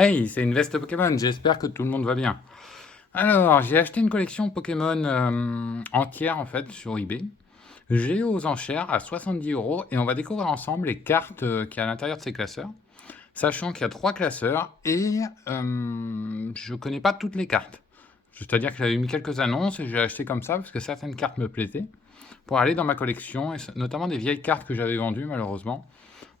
Hey, c'est une veste Pokémon, j'espère que tout le monde va bien. Alors, j'ai acheté une collection Pokémon entière en fait sur eBay. J'ai aux enchères à 70 € et on va découvrir ensemble les cartes qu'il y a à l'intérieur de ces classeurs. Sachant qu'il y a trois classeurs et je connais pas toutes les cartes. C'est-à-dire que j'avais mis quelques annonces et j'ai acheté comme ça parce que certaines cartes me plaisaient pour aller dans ma collection, et notamment des vieilles cartes que j'avais vendues malheureusement.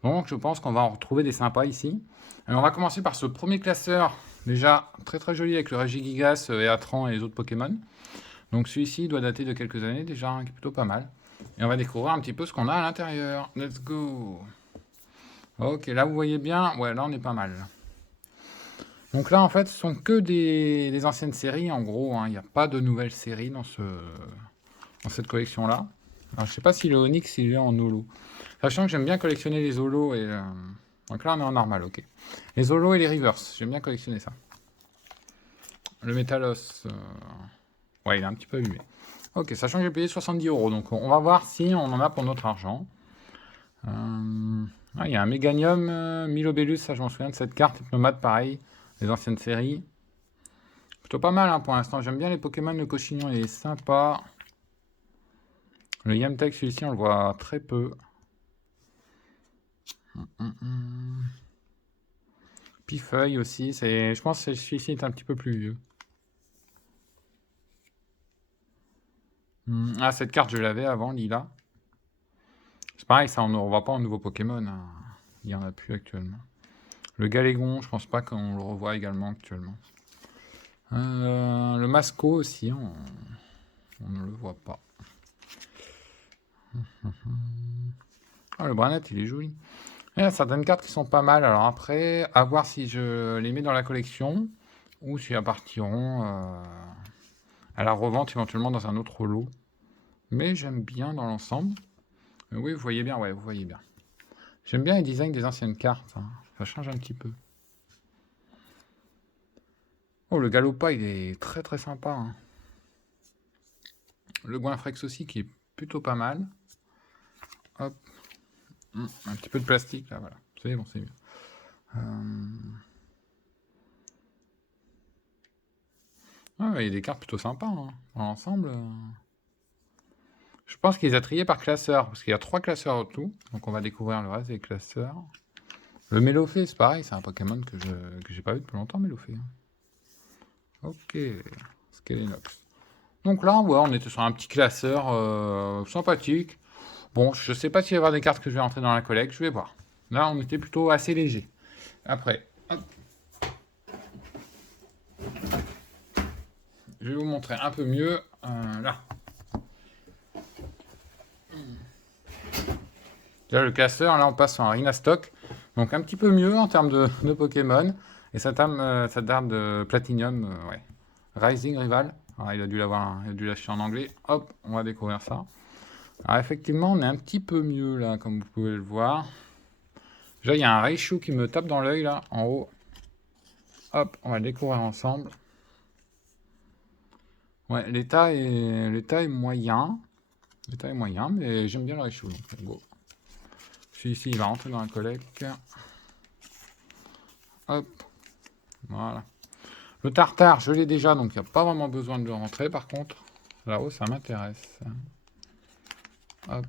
Donc je pense qu'on va en retrouver des sympas ici. Alors on va commencer par ce premier classeur, déjà très très joli avec le Regigigas et Atran et les autres Pokémon. Donc celui-ci doit dater de quelques années déjà, hein, qui est plutôt pas mal. Et on va découvrir un petit peu ce qu'on a à l'intérieur. Let's go. Ok, là vous voyez bien, ouais là on est pas mal. Donc là en fait ce sont que des anciennes séries en gros, hein. Il n'y a pas de nouvelles séries dans cette collection là. Alors je sais pas si le Onyx il est en holo. Sachant que j'aime bien collectionner les holos et... Donc là, on est en normal, ok. Les holos et les reverse, j'aime bien collectionner ça. Le Metalos... Ouais, il est un petit peu abîmé. Ok, sachant que j'ai payé 70 €, donc on va voir si on en a pour notre argent. Ah, il y a un Meganium, Milobellus, ça je m'en souviens de cette carte. Hypnomate, pareil, les anciennes séries. Plutôt pas mal hein, pour l'instant, j'aime bien les Pokémon, le Cochignon il est sympa. Le Yamtek, celui-ci, on le voit très peu. Pifeuille aussi, je pense que celui-ci est un petit peu plus vieux. Ah, cette carte, je l'avais avant, Lila. C'est pareil, ça, on ne le revoit pas en nouveau Pokémon, hein. Il n'y en a plus actuellement. Le Galégon, je pense pas qu'on le revoit également actuellement. Le Masco aussi, on ne le voit pas. Ah, le Branette, il est joli. Il y a certaines cartes qui sont pas mal. Alors après, à voir si je les mets dans la collection ou si elles partiront à la revente éventuellement dans un autre lot. Mais j'aime bien dans l'ensemble. Oui, vous voyez bien, ouais, vous voyez bien. J'aime bien les designs des anciennes cartes, hein. Ça change un petit peu. Oh, le Galopa, il est très très sympa, hein. Le Goinfrex aussi, qui est plutôt pas mal. Hop. Un petit peu de plastique, là, voilà. C'est bon, c'est mieux. Ah, il y a des cartes plutôt sympas, hein. Dans l'ensemble. Je pense qu'ils ont trié par classeur, parce qu'il y a trois classeurs au tout. Donc on va découvrir le reste des classeurs. Le Mélophée, c'est pareil, c'est un Pokémon que j'ai pas vu depuis longtemps, Mélophée, hein. Ok. Skelenox. Donc là, ouais, on était sur un petit classeur sympathique. Bon, je sais pas s'il va y avoir des cartes que je vais rentrer dans la collecte, je vais voir. Là, on était plutôt assez léger. Après, hop, je vais vous montrer un peu mieux. Là. Là, le classeur, là, on passe sur un Rhinastock. Donc un petit peu mieux en termes de Pokémon. Et ça dame de Platinum, ouais. Rising Rival. Ah, il a dû l'avoir, il a dû l'acheter en anglais. Hop, on va découvrir ça. Alors effectivement, on est un petit peu mieux là, comme vous pouvez le voir. Déjà, il y a un Raichu qui me tape dans l'œil là, en haut. Hop, on va le découvrir ensemble. Ouais, l'état est moyen. L'état est moyen, mais j'aime bien le Raichu. Donc, go. Celui-ci, il va rentrer dans la collecte. Hop, voilà. Le tartare, je l'ai déjà, donc il n'y a pas vraiment besoin de le rentrer. Par contre, là-haut, ça m'intéresse. Hop.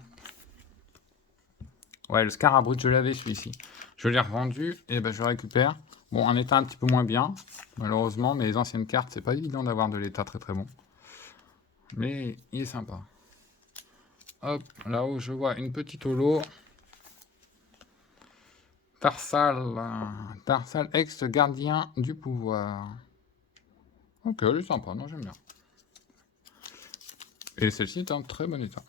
Ouais, le Scarabrut, je l'avais celui-ci. Je l'ai revendu et ben, je le récupère. Bon, en état un petit peu moins bien, malheureusement, mais les anciennes cartes, c'est pas évident d'avoir de l'état très très bon. Mais il est sympa. Hop, là-haut, je vois une petite holo. Tarsal, ex-gardien du pouvoir. Ok, elle est sympa, non, j'aime bien. Et celle-ci est en très bon état.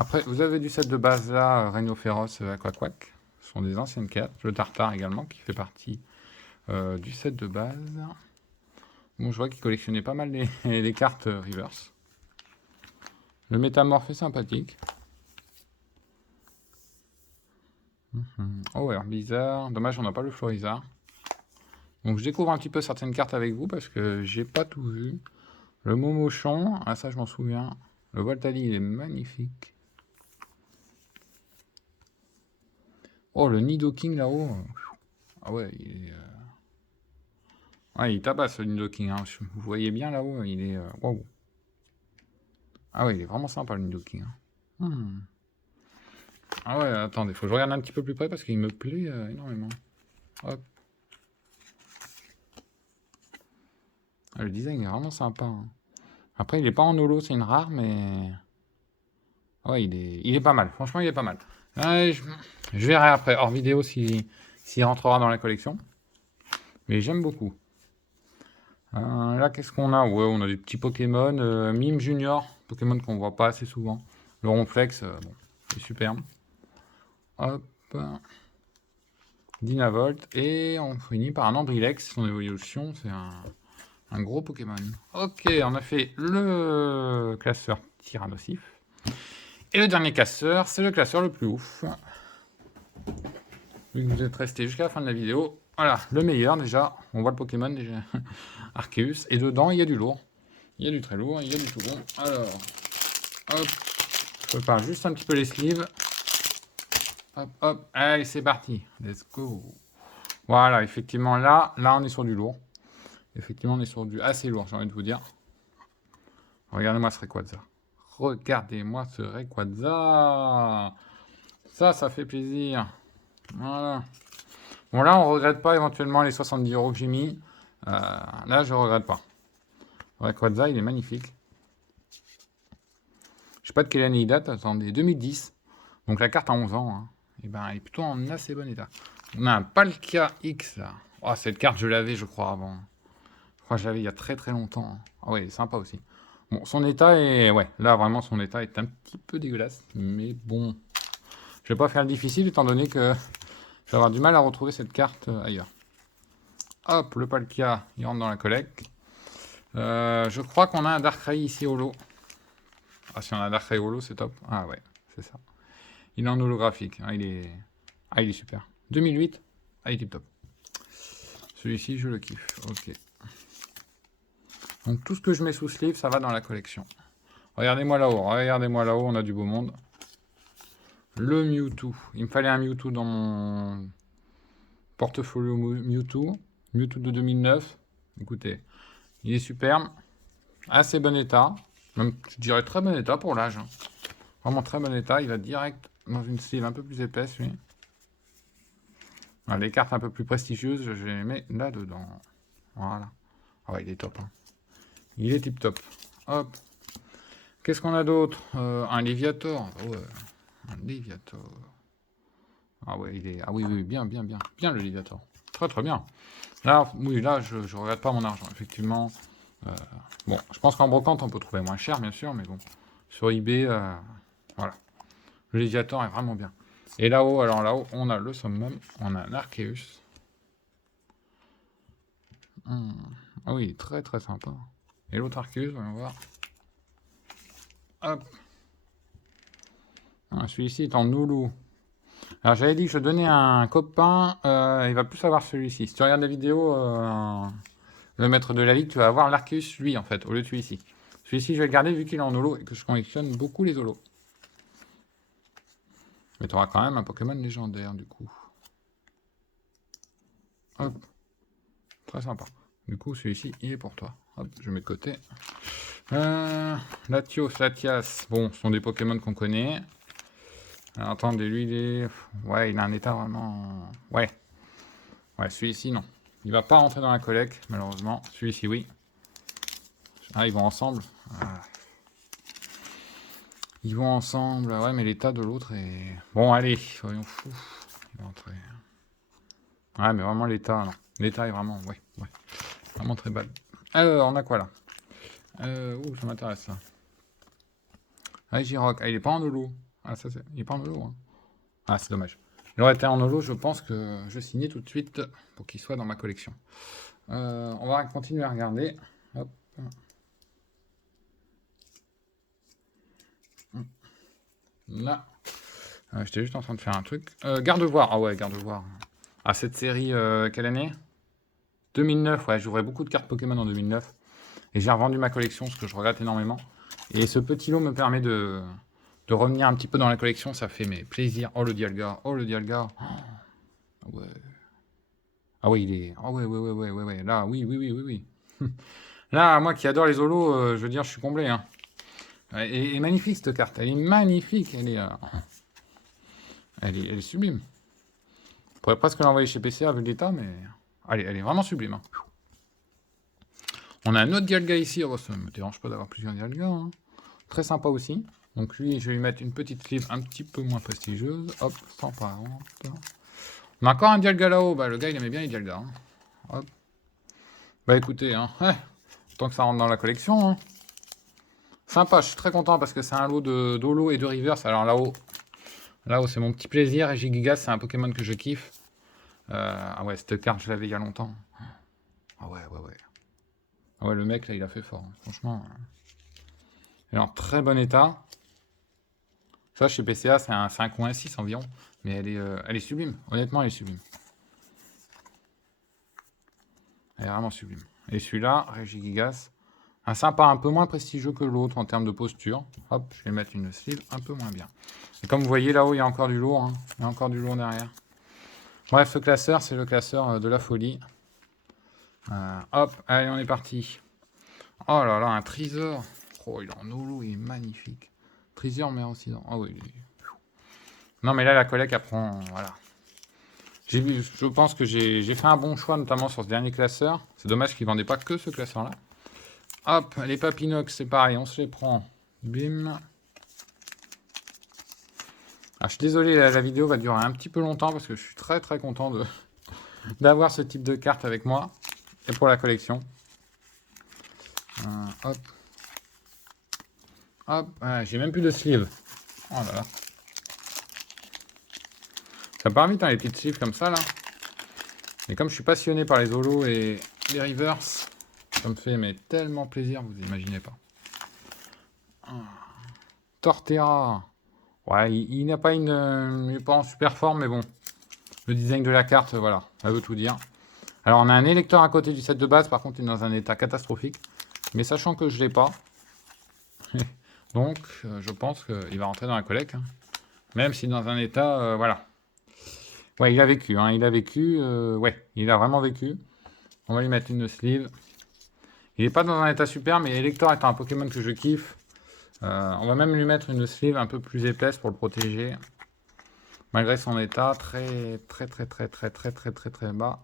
Après, vous avez du set de base là, Rhino Féroce, Aquaquack. Ce sont des anciennes cartes. Le Tartare également, qui fait partie du set de base. Bon, je vois qu'il collectionnait pas mal les cartes reverse. Le Métamorphe est sympathique. Oh, Herbizarre. Dommage, on n'a pas le Florizarre. Donc, je découvre un petit peu certaines cartes avec vous parce que j'ai pas tout vu. Le Momochon, ah ça, je m'en souviens. Le Voltali, il est magnifique. Oh, le Nidoking là-haut. Ah ouais, il est Ouais, il tabasse le Nidoking, hein. Vous voyez bien là-haut, il est... waouh. Ah ouais, il est vraiment sympa le Nidoking. Hein. Ah ouais, attendez, faut que je regarde un petit peu plus près parce qu'il me plaît énormément. Hop. Ah, le design est vraiment sympa. Hein. Après, il est pas en holo, c'est une rare, mais... Ouais, il est pas mal. Franchement, il est pas mal. Ouais, je verrai après, hors vidéo, s'il rentrera dans la collection. Mais j'aime beaucoup. Là, qu'est-ce qu'on a? Ouais, on a des petits Pokémon. Mime Junior, Pokémon qu'on voit pas assez souvent. Le Ronflex, bon, c'est superbe. Hop. Dynavolt. Et on finit par un Ambrilex. Son évolution, c'est un gros Pokémon. Ok, on a fait le classeur Tyrannosif. Et le dernier classeur, c'est le classeur le plus ouf. Vu que vous êtes resté jusqu'à la fin de la vidéo. Voilà, le meilleur déjà. On voit le Pokémon déjà. Arceus. Et dedans, il y a du lourd. Il y a du très lourd, il y a du tout bon. Alors, hop. Je prépare juste un petit peu les sleeves. Hop, hop. Allez, c'est parti. Let's go. Voilà, effectivement, là, on est sur du lourd. Effectivement, on est sur du assez lourd, j'ai envie de vous dire. Regardez-moi ce Rayquaza. Regardez-moi ce Rayquaza. Ça fait plaisir. Voilà. Bon, là, on regrette pas éventuellement les 70 € que j'ai mis. Là, je regrette pas. Rayquaza, il est magnifique. Je sais pas de quelle année il date. Attendez, 2010. Donc la carte a 11 ans. Hein. Et ben, elle est plutôt en assez bon état. On a un Palkia X, là. Oh, cette carte, je l'avais, je crois, avant. Je crois que je l'avais il y a très très longtemps. Ah ouais, il est sympa aussi. Bon, son état est... Ouais, là, vraiment, son état est un petit peu dégueulasse. Mais bon... Je vais pas faire le difficile, étant donné que je vais avoir du mal à retrouver cette carte ailleurs. Hop, le Palkia, il rentre dans la collecte. Je crois qu'on a un Darkrai ici holo. Ah, si on a un Darkrai holo, c'est top. Ah ouais, c'est ça. Il est en holographique. Ah, il est super. 2008. Ah, il est tip top. Celui-ci, je le kiffe. Ok. Donc, tout ce que je mets sous sleeve, ça va dans la collection. Regardez-moi là-haut. Regardez-moi là-haut. On a du beau monde. Le Mewtwo. Il me fallait un Mewtwo dans mon portfolio Mewtwo. Mewtwo de 2009. Écoutez, il est superbe. Assez bon état. Même, je dirais très bon état pour l'âge. Hein. Vraiment très bon état. Il va direct dans une sleeve un peu plus épaisse, lui. Les cartes un peu plus prestigieuses, je les mets là-dedans. Voilà. Ah ouais, il est top. Hein. Il est tip top. Hop. Qu'est-ce qu'on a d'autre? Un Léviator. Ouais. Un Léviator. Ah ouais, il est... Ah oui, oui, bien, bien, bien. Bien le Léviator. Très, très bien. Là, oui, là, je regrette pas mon argent, effectivement. Bon, je pense qu'en brocante, on peut trouver moins cher, bien sûr, mais bon. Sur eBay, voilà. Le Léviator est vraiment bien. Et là-haut, alors là-haut, on a le Summum, on a un Arceus. Ah oui, très très sympa. Et l'autre Arceus, voyons voir. Hop. Ah, celui-ci est en Noulou. Alors j'avais dit que je donnais un copain, il va plus savoir celui-ci. Si tu regardes la vidéo, le maître de la ligue, tu vas avoir l'Arceus, lui, en fait, au lieu de celui-ci. Celui-ci, je vais le garder vu qu'il est en holo et que je collectionne beaucoup les holos. Mais tu auras quand même un Pokémon légendaire, du coup. Hop. Très sympa. Du coup, celui-ci, il est pour toi. Hop, je mets de côté. Latios, Latias. Bon, ce sont des Pokémon qu'on connaît. Alors, attendez, lui, il est... Ouais, il a un état vraiment... Ouais. Ouais, celui-ci, non. Il va pas rentrer dans la collecte, malheureusement. Celui-ci, oui. Ah, ils vont ensemble. Ah. Ils vont ensemble. Ouais, mais l'état de l'autre est... Bon, allez, soyons fous. Il va entrer. Ouais, mais vraiment l'état, non. L'état est vraiment... Ouais, ouais. Vraiment très bad. Alors, on a quoi, là? Ça m'intéresse, ça. Ah, Giroc. Ah, il est pas en holo. Ah, ça, c'est... Il est pas en holo, hein. Ah, c'est dommage. Il aurait été en holo, je pense que je signais tout de suite pour qu'il soit dans ma collection. On va continuer à regarder. Hop. Là. J'étais juste en train de faire un truc. Gardevoir. Ah ouais, Gardevoir. Ah, cette série, quelle année? 2009, ouais, j'ouvrais beaucoup de cartes Pokémon en 2009. Et j'ai revendu ma collection, ce que je regrette énormément. Et ce petit lot me permet de revenir un petit peu dans la collection. Ça fait mes plaisirs. Oh, le Dialga. Oh, le Dialga. Oh, ouais. Ah oui, il est... Ah ouais, ouais, ouais, ouais, ouais, ouais. Là, oui, oui, oui, oui, oui. Là, moi qui adore les holos, je veux dire, je suis comblé, hein. Elle est magnifique, cette carte. Elle est magnifique. Elle est sublime. On pourrait presque l'envoyer chez PCA vu l'état, mais... Elle est vraiment sublime, hein. On a un autre Dialga ici. Oh, ça me dérange pas d'avoir plusieurs Dialga, hein. Très sympa aussi. Donc lui, je vais lui mettre une petite sleeve un petit peu moins prestigieuse. Hop, 140. On a encore un Dialga là-haut. Bah, le gars, il aimait bien les Dialga, hein. Hop. Bah écoutez, hein, tant que ça rentre dans la collection, hein. Sympa, je suis très content parce que c'est un lot de d'Holo et de Reverse. Alors là-haut, c'est mon petit plaisir. Et Gigigas, c'est un Pokémon que je kiffe. Ah ouais, cette carte, je l'avais il y a longtemps. Ah ouais, ouais, ouais. Ah ouais, le mec, là, il a fait fort, hein. Franchement. Elle est en très bon état. Ça, chez PCA, c'est un 5 ou un 6 environ. Mais elle est sublime. Honnêtement, elle est sublime. Elle est vraiment sublime. Et celui-là, Regigigas, un sympa un peu moins prestigieux que l'autre en termes de posture. Hop, je vais mettre une sleeve un peu moins bien. Et comme vous voyez là-haut, il y a encore du lourd, hein. Il y a encore du lourd derrière. Bref, ce classeur, c'est le classeur de la folie. Hop, allez, on est parti. Oh là là, un Trésor. Oh, il est en holo, il est magnifique. Trésor, mais aussi dans... Oh oui. Non, mais là, la collecte apprend... Voilà. Je pense que j'ai fait un bon choix, notamment sur ce dernier classeur. C'est dommage qu'il ne vendait pas que ce classeur-là. Hop, les Papinox, c'est pareil, on se les prend. Bim. Ah, je suis désolé, la vidéo va durer un petit peu longtemps parce que je suis très très content d'avoir ce type de carte avec moi. Et pour la collection. Hop. Hop, ah, j'ai même plus de sleeve. Oh là là. Ça part vite, hein, les petites sleeves comme ça là. Et comme je suis passionné par les holos et les reverse, ça me fait mais tellement plaisir, vous imaginez pas. Torterra. Ouais, il n'a pas il n'est pas en super forme, mais bon. Le design de la carte, voilà, ça veut tout dire. Alors, on a un électeur à côté du set de base, par contre, il est dans un état catastrophique. Mais sachant que je ne l'ai pas, donc je pense qu'il va rentrer dans la collecte. Hein. Même si dans un état, voilà. Ouais, il a vécu, hein, il a vécu, ouais, il a vraiment vécu. On va lui mettre une sleeve. Il n'est pas dans un état super, mais Elector étant un Pokémon que je kiffe, on va même lui mettre une sleeve un peu plus épaisse pour le protéger. Malgré son état très très très très très très très très très bas.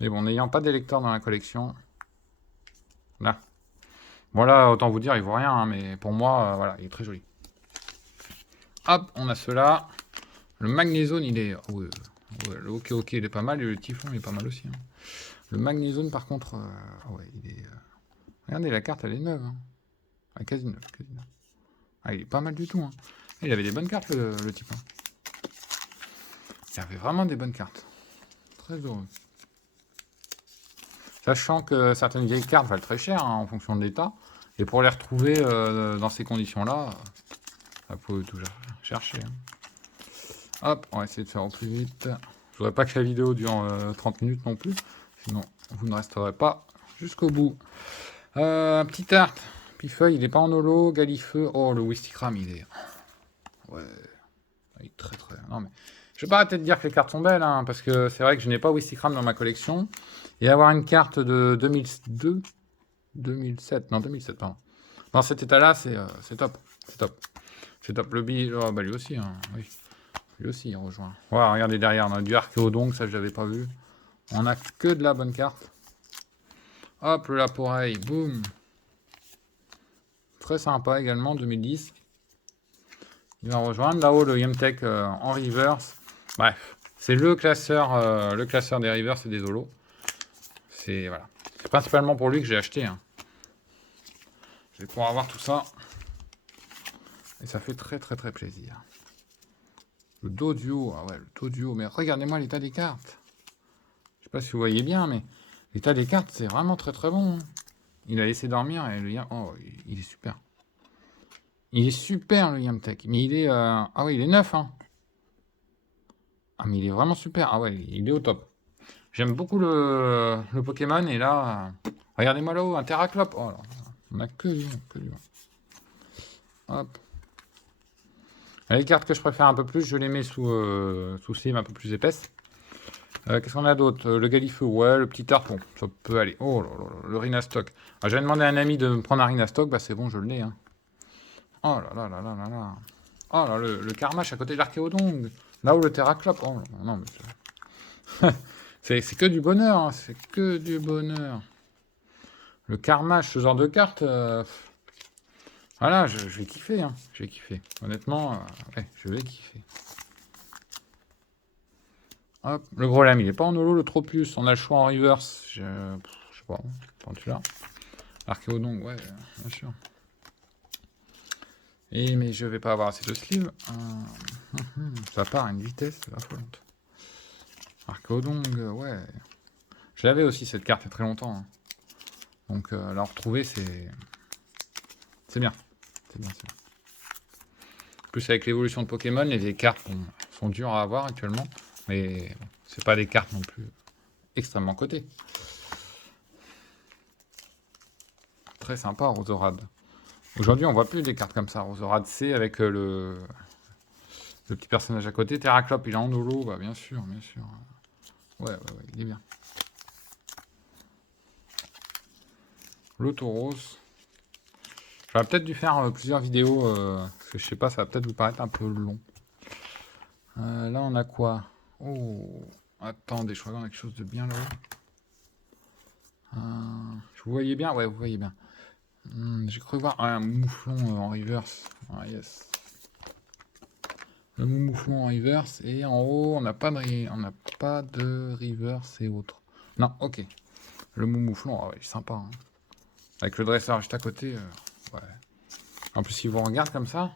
Mais bon, n'ayant pas d'électeur dans la collection, là. Bon là, autant vous dire, il vaut rien, hein, mais pour moi, voilà, il est très joli. Hop, on a cela. Le Magnezone, il est... ouais, le ok, il est pas mal, et le Typhon, il est pas mal aussi. Hein. Le Magnezone, par contre, ouais, il est... Regardez, la carte, elle est neuve. Hein. Ah, quasi neuve, quasi neuve. Ah, il est pas mal du tout. Hein. Il avait des bonnes cartes, le type. Hein. Il avait vraiment des bonnes cartes. Très heureux. Sachant que certaines vieilles cartes valent très cher hein, en fonction de l'état. Et pour les retrouver dans ces conditions-là, ça peut toujours chercher. Hein. Hop, on va essayer de faire au plus vite. Je voudrais pas que la vidéo dure 30 minutes non plus. Sinon, vous ne resterez pas jusqu'au bout. Petit art. Pifeuille, il n'est pas en holo. Galifeu. Oh, le Wistikram, il est... Ouais. Il est très très... Non mais... Je vais pas arrêter de dire que les cartes sont belles, hein, parce que c'est vrai que je n'ai pas Wistikram dans ma collection. Et avoir une carte de 2002... 2007, non 2007, pardon. Dans cet état-là, c'est top. C'est top. C'est top. Le bill, oh, bah lui aussi, hein, oui. Lui aussi, il rejoint. Voilà, regardez derrière, on a du Archéodon, ça je l'avais pas vu. On a que de la bonne carte. Hop, le Laporeille, boum. Très sympa également, 2010. Il va rejoindre. Là-haut, le Yemtech en reverse. Bref, c'est le classeur des reverse et des holos. C'est voilà. C'est principalement pour lui que j'ai acheté. Hein. Je vais pouvoir avoir tout ça. Et ça fait très très très plaisir. Le Doduo, ah ouais, le Doduo. Mais regardez-moi l'état des cartes. Je sais pas si vous voyez bien, mais l'état des cartes, c'est vraiment très très bon. Hein. Il a laissé dormir et le Yam... Oh, il est super. Il est super le Yamtech. Mais il est... Ah ouais, il est neuf. Hein. Ah mais il est vraiment super. Ah ouais, il est au top. J'aime beaucoup le Pokémon. Et là... Regardez-moi là-haut, un Terraclope. Oh là, on a que du que du Hop. Les cartes que je préfère un peu plus, je les mets sous sleeve un peu plus épaisse. Qu'est-ce qu'on a d'autre? Le Galifeu, ouais, le petit harpon, ça peut aller. Oh là là, le Rhinastock. Ah, j'avais demandé à un ami de me prendre un Rhinastock, bah c'est bon, je l'ai. Hein. Oh là là là là là là. Oh là, le Karmash à côté de l'Archéodongue. Là où le Terraclope. Oh non, mais c'est que du bonheur, hein, c'est que du bonheur. Le Karmash, ce genre de carte, voilà, je vais kiffer, hein. Je vais kiffer. Honnêtement, ouais, je vais kiffer. Hop, le gros lame, il est pas en holo, le Tropius. On a le choix en reverse. Je sais pas, tu là. Archéodongue, ouais, bien sûr. Et mais je vais pas avoir assez de sleeve. Ça part à une vitesse affolante. Archéodongue, ouais. Je l'avais aussi cette carte il y a très longtemps. Hein. Donc la retrouver, c'est bien. C'est bien, c'est bien. En plus avec l'évolution de Pokémon, les vieilles cartes sont dures à avoir actuellement. Mais bon, c'est pas des cartes non plus extrêmement cotées. Très sympa, Rosorade. Aujourd'hui, on voit plus des cartes comme ça. Rosorade C avec le petit personnage à côté. Terraclope, il est en holo, bah bien sûr, bien sûr. Ouais, il est bien. L'Autoros. J'aurais peut-être dû faire plusieurs vidéos, parce que je sais pas, ça va peut-être vous paraître un peu long. Là, on a quoi? Oh, attendez, je regarde quelque chose de bien là-haut. Vous voyez bien? Ouais, vous voyez bien. J'ai cru voir un mouflon en reverse. Ah, yes. Le mouflon en reverse. Et en haut, on n'a pas de reverse et autres. Non, ok. Le mouflon, oh, ouais, sympa. Hein. Avec le dresseur juste à côté. Ouais. En plus, si vous regarde comme ça.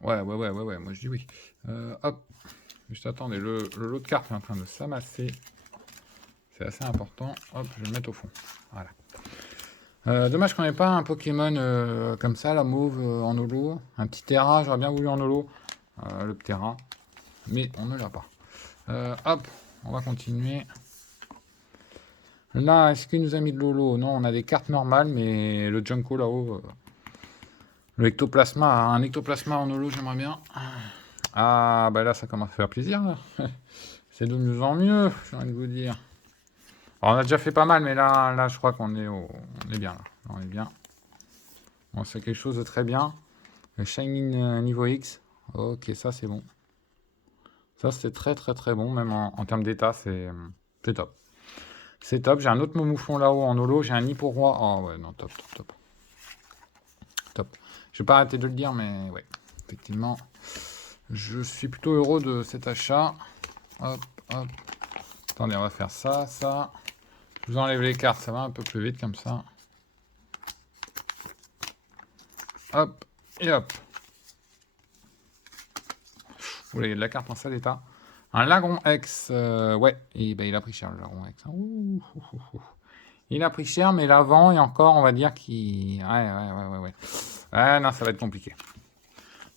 Ouais. Moi, je dis oui. Hop. Juste attendez. Le lot de cartes est en train de s'amasser. C'est assez important. Hop, je vais le mettre au fond. Voilà. Dommage qu'on n'ait pas un Pokémon comme ça, la mauve en holo. Un petit Terra, j'aurais bien voulu en holo. Le Ptera. Mais on ne l'a pas. Hop, on va continuer. Là, est-ce qu'il nous a mis de l'holo? Non, on a des cartes normales, mais le Junko là-haut. Le ectoplasma, un ectoplasma en holo, j'aimerais bien. Ah, bah là, ça commence à faire plaisir. C'est de mieux en mieux, j'ai envie de vous dire. Alors, on a déjà fait pas mal, mais là je crois qu'on est, on est bien. Là. On est bien. Bon, c'est quelque chose de très bien. Le Shining niveau X. Ok, ça c'est bon. Ça c'est très très très bon, même en termes d'état, c'est top. C'est top. J'ai un autre mouflon là-haut en holo. J'ai un Hipporoi. Oh ouais, non, top. Top. Je vais pas arrêter de le dire, mais ouais, effectivement. Je suis plutôt heureux de cet achat. Hop. Attendez, on va faire ça. Je vous enlève les cartes, ça va un peu plus vite comme ça. Hop, et hop. Vous voyez de la carte en sale état. Un Lagron X, ouais, et ben, il a pris cher le Lagron X. Il a pris cher, mais l'avant, et encore, on va dire qu'il... Ouais. Ah non, ça va être compliqué.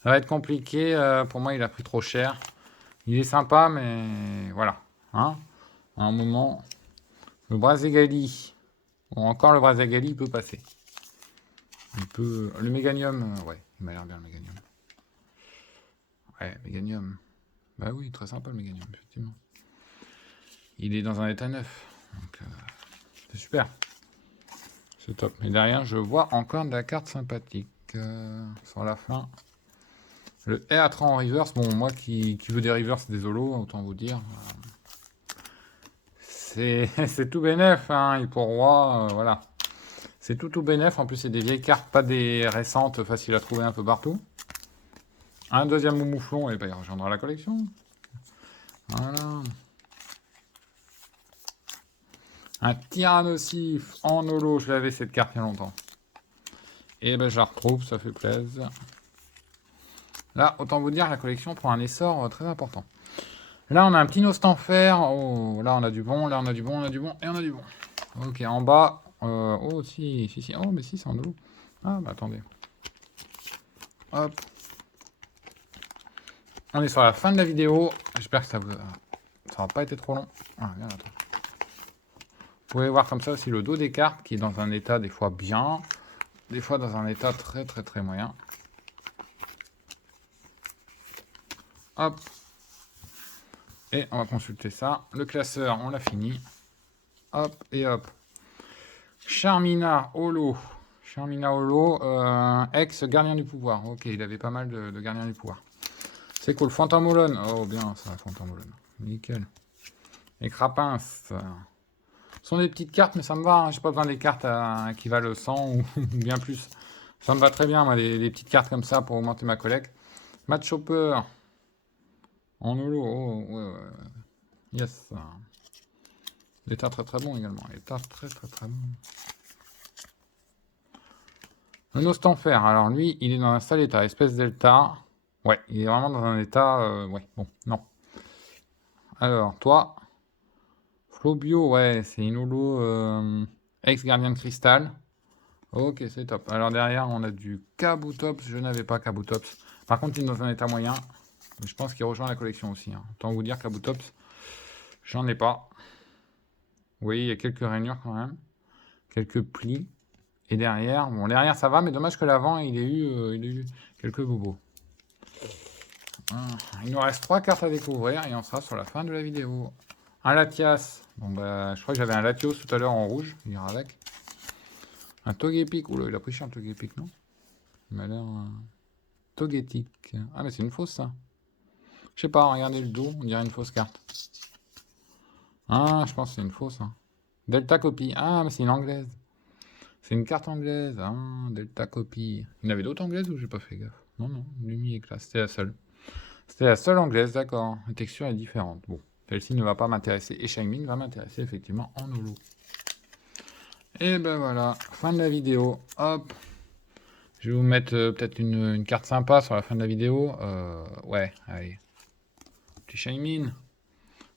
Ça va être compliqué, pour moi, il a pris trop cher. Il est sympa, mais voilà. Hein, à un moment, le Brazegali, bon, encore le Brazegali peut passer. Il peut... Le Méganium, ouais, il m'a l'air bien le Méganium. Ouais, Méganium. Bah oui, très sympa le Méganium, effectivement. Il est dans un état neuf. Donc, c'est super. C'est top. Mais derrière, je vois encore de la carte sympathique. Sur la fin. Le R3 en reverse. Bon, moi qui veux des reverse des holos, autant vous dire. C'est tout bénef, hein, Hipporoi, voilà. C'est tout bénef. En plus, c'est des vieilles cartes, pas des récentes, faciles à trouver un peu partout. Un deuxième mouflon, et ben, il rejoindra la collection. Voilà. Un Tyrannosif en holo, je l'avais cette carte il y a longtemps. Et ben je la retrouve, ça fait plaisir. Là, autant vous dire, la collection prend un essor très important. Là, on a un petit Nostanfer. Oh, là, on a du bon, là, on a du bon, et on a du bon. Ok, en bas. Oh, si. Oh, mais si, c'est en holo. Ah, bah attendez. Hop. On est sur la fin de la vidéo. J'espère que ça va pas été trop long. Ah, bien, attends. Vous pouvez voir comme ça aussi le dos des cartes qui est dans un état des fois bien, des fois dans un état très moyen. Hop. Et on va consulter ça. Le classeur, on l'a fini. Hop et hop. Charmina Holo. Charmina Holo, ex-gardien du pouvoir. Ok, il avait pas mal de gardiens du pouvoir. C'est cool. Fantamolone. Oh, bien ça, Fantamolone. Nickel. Et Crapins. Ce sont des petites cartes, mais ça me va. Hein. J'ai pas besoin des cartes qui valent 100 ou bien plus. Ça me va très bien, moi, les petites cartes comme ça pour augmenter ma collecte. Match Chopper. En holo. Oh, ouais, ouais. Yes. L'état très très bon également. L'état très très très bon. Le Nostanfer. Alors lui, il est dans un sale état. Espèce delta. Ouais, il est vraiment dans un état... ouais, bon, non. Alors, toi... Flobio, ouais, c'est une holo ex-gardien de cristal. Ok, c'est top. Alors derrière, on a du Kabutops. Je n'avais pas Kabutops. Par contre, il est dans un état moyen. Je pense qu'il rejoint la collection aussi. Hein. Autant vous dire Kabutops, j'en ai pas. Oui, il y a quelques rainures quand même. Quelques plis. Et derrière, bon, derrière ça va, mais dommage que l'avant, il ait eu quelques bobos. Il nous reste 3 cartes à découvrir et on sera sur la fin de la vidéo. Un Latias. Bon, bah, je crois que j'avais un Latios tout à l'heure en rouge. Il ira avec. Un Togepic. Oula, il a pris cher un Togepic, non? Il m'a l'air... Togetic. Ah, mais c'est une fausse, ça. Je sais pas, regardez le dos. On dirait une fausse carte. Ah, je pense que c'est une fausse. Hein. Delta Copy. Ah, mais c'est une anglaise. C'est une carte anglaise. Ah, Delta Copy. Il y en avait d'autres anglaises ou j'ai pas fait gaffe? Non, non. Lumi Éclat. C'était la seule. C'était la seule anglaise, d'accord. La texture est différente. Bon, celle-ci ne va pas m'intéresser. Et Shangmin va m'intéresser effectivement en holo. Et ben voilà, fin de la vidéo. Hop. Je vais vous mettre peut-être une carte sympa sur la fin de la vidéo. Ouais, allez. Petit Shangmin.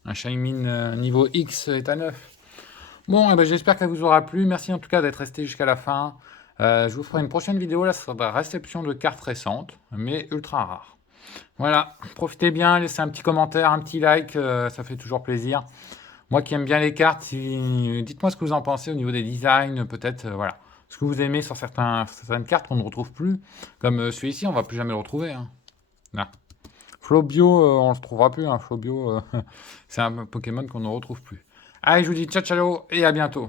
Un Shangmin niveau X est à 9. Bon, eh ben, j'espère qu'elle vous aura plu. Merci en tout cas d'être resté jusqu'à la fin. Je vous ferai une prochaine vidéo. Là, ce sera de la réception de cartes récentes, mais ultra rares. Voilà, profitez bien, laissez un petit commentaire, un petit like, ça fait toujours plaisir. Moi qui aime bien les cartes, dites-moi ce que vous en pensez au niveau des designs, peut-être, voilà. Ce que vous aimez sur certaines cartes qu'on ne retrouve plus, comme celui-ci, on va plus jamais le retrouver. Hein. Là. Flobio, on ne le retrouvera plus. Hein. Flobio, c'est un Pokémon qu'on ne retrouve plus. Allez, je vous dis ciao ciao et à bientôt.